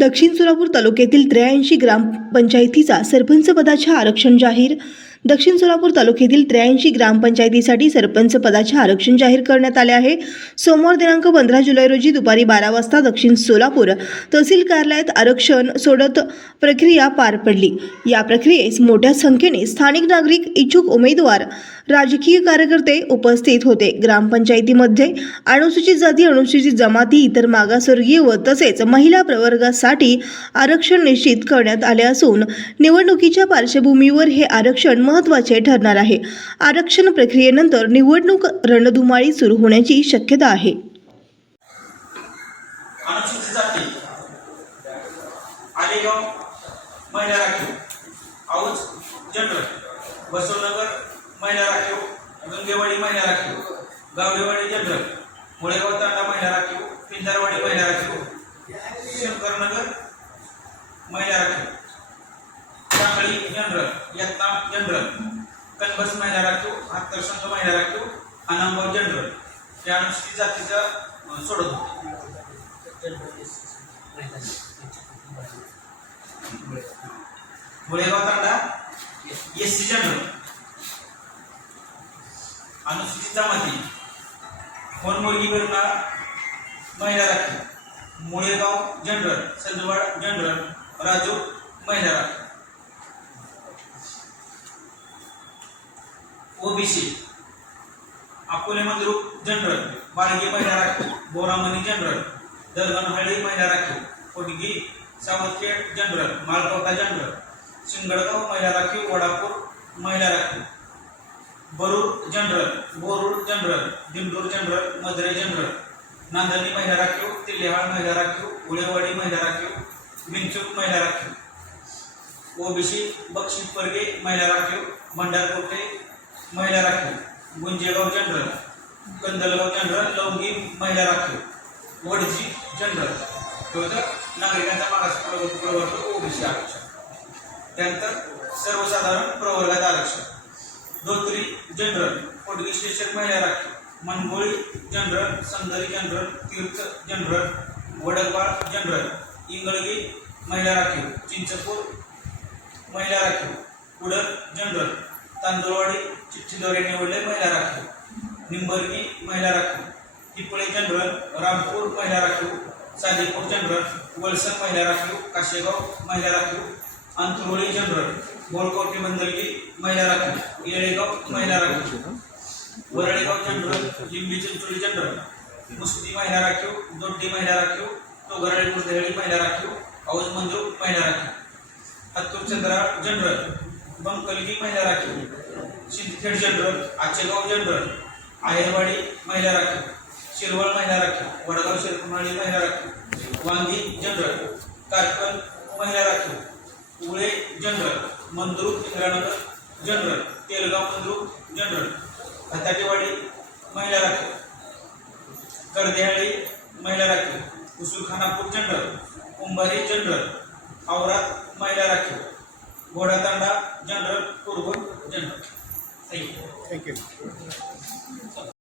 दक्षिण सोलापूर तालुक्यातील त्र्याऐंशी ग्रामपंचायतीचा सरपंच पदाच्या आरक्षण जाहीर दक्षिण सोलापूर तालुक्यातील त्र्याऐंशी ग्रामपंचायतीसाठी सरपंच पदाचे आरक्षण जाहीर करण्यात आले आहे. सोमवार दिनांक पंधरा जुलै रोजी दुपारी बारा वाजता दक्षिण सोलापूर तहसील कार्यालयात आरक्षण सोडत प्रक्रिया पार पडली. या प्रक्रियेस मोठ्या संख्येने स्थानिक नागरिक इच्छुक उमेदवार राजकीय कार्यकर्ते उपस्थित होते. ग्रामपंचायतीमध्ये अनुसूचित जाती अनुसूचित जमाती इतर मागासवर्गीय व तसेच महिला प्रवर्गासाठी आरक्षण निश्चित करण्यात आले असून निवडणुकीच्या पार्श्वभूमीवर हे आरक्षण महत्त्वाचे ठरणार आहे. आरक्षण प्रक्रियेनंतर निवडणूक रणधुमाळी सुरू होण्याची शक्यता आहे. महिला राखीव. औज जनरल. बसवनगर महिला राखीव. गंगेवाडी महिला राखीव. गावडेवाडी जनरल. मुळेगाव तांडा महिला राखीव. पिंजारवाडी महिला राखीव. शंकरनगर महिला राखीव. सांगळी जनरल यत्ना जनरल कनबस महिला राखीव आत्तरसंघ महिला राखीव अनामगाव जनरल या अनुसूचित जातीचा सोडत होते. Mulegaon Tanda S C general अनुसूचित जमाती. फोन मुलगी महिला राखी मुळेगाव जनरल संजवाड जनरल राजू महिला राखी ओबीसी. अकोले मंद्रुप जनरल, बाळगी महिला राखीव, बोरामणी जनरल दलगणहळ्ळी महिला राखीव कोटगी सावतखेड जनरल माळकवटा जनरल शिंगडगाव महिला राखीव, वडापूर महिला राखीव. Barur general, Borud general, Dindur general Madhure general. Nandani महिला राखीव तिल्लेहाळ महिला राखीव, उळेवाडी महिला राखीव बिंचूक महिला राखीव. ओबीसी, बक्षीस परगे महिला राखीव, भंडारकोटे महिला राखीव. गुंजेगाव जनरल कंदलगाव जनरल लवंगी महिला राखीव. वडजी जनरल होतं नागरिकांचा मागास प्रवर्ग प्रवर्ग ओबीसी आरक्षण. त्यानंतर सर्वसाधारण प्रवर्गात आरक्षण. धोत्री जनरल पोटगी स्टेशन महिला राखीव. Mangoli general Sandari general Tirth general Wadgaval general Ingalgi महिला राखीव. चिंचपूर महिला राखीव. कुडल जनरल तांदूळवाडी चिठ्ठीद्वारे निवडले महिला राखीव निंबर्गी महिला राखीव पिपळे जनरल रामपूर महिला राखीव सादेपूर जनरल वलसण महिला राखीव काशेगाव महिला राखीव अंतरोळी जनरल बोलकोटे बंदरगी महिला राखीव येळेगाव महिला राखीव वरळेगाव जनरल लिंबी चिंचोळी जनरल मुस्ती महिला राखीव दोड्डी महिला राखीव तोगराळी मुरदेहळी महिला राखीव औज मंजूर महिला राखीव हत्तूर चंद्रा जनरल बंकलगी महिला राखीव. सिंदखेड जनरल आचेगाव जनरल आहेरवाडी महिला राखीव. शिरवळ महिला राखीव. वडगाव शिरकुमाळी महिला राखीव. वांगी जनरल कारकल महिला राखीव. Ule general Mandruk Indranagar general Telgaon Mandruk general. Hatatewadi महिला राखीव. करदेहाळी महिला राखीव. उसूरखानापूर जनरल कुंभारी जनरल औरात महिला राखीव. Ghodatanda general Kurban general. Thank you thank you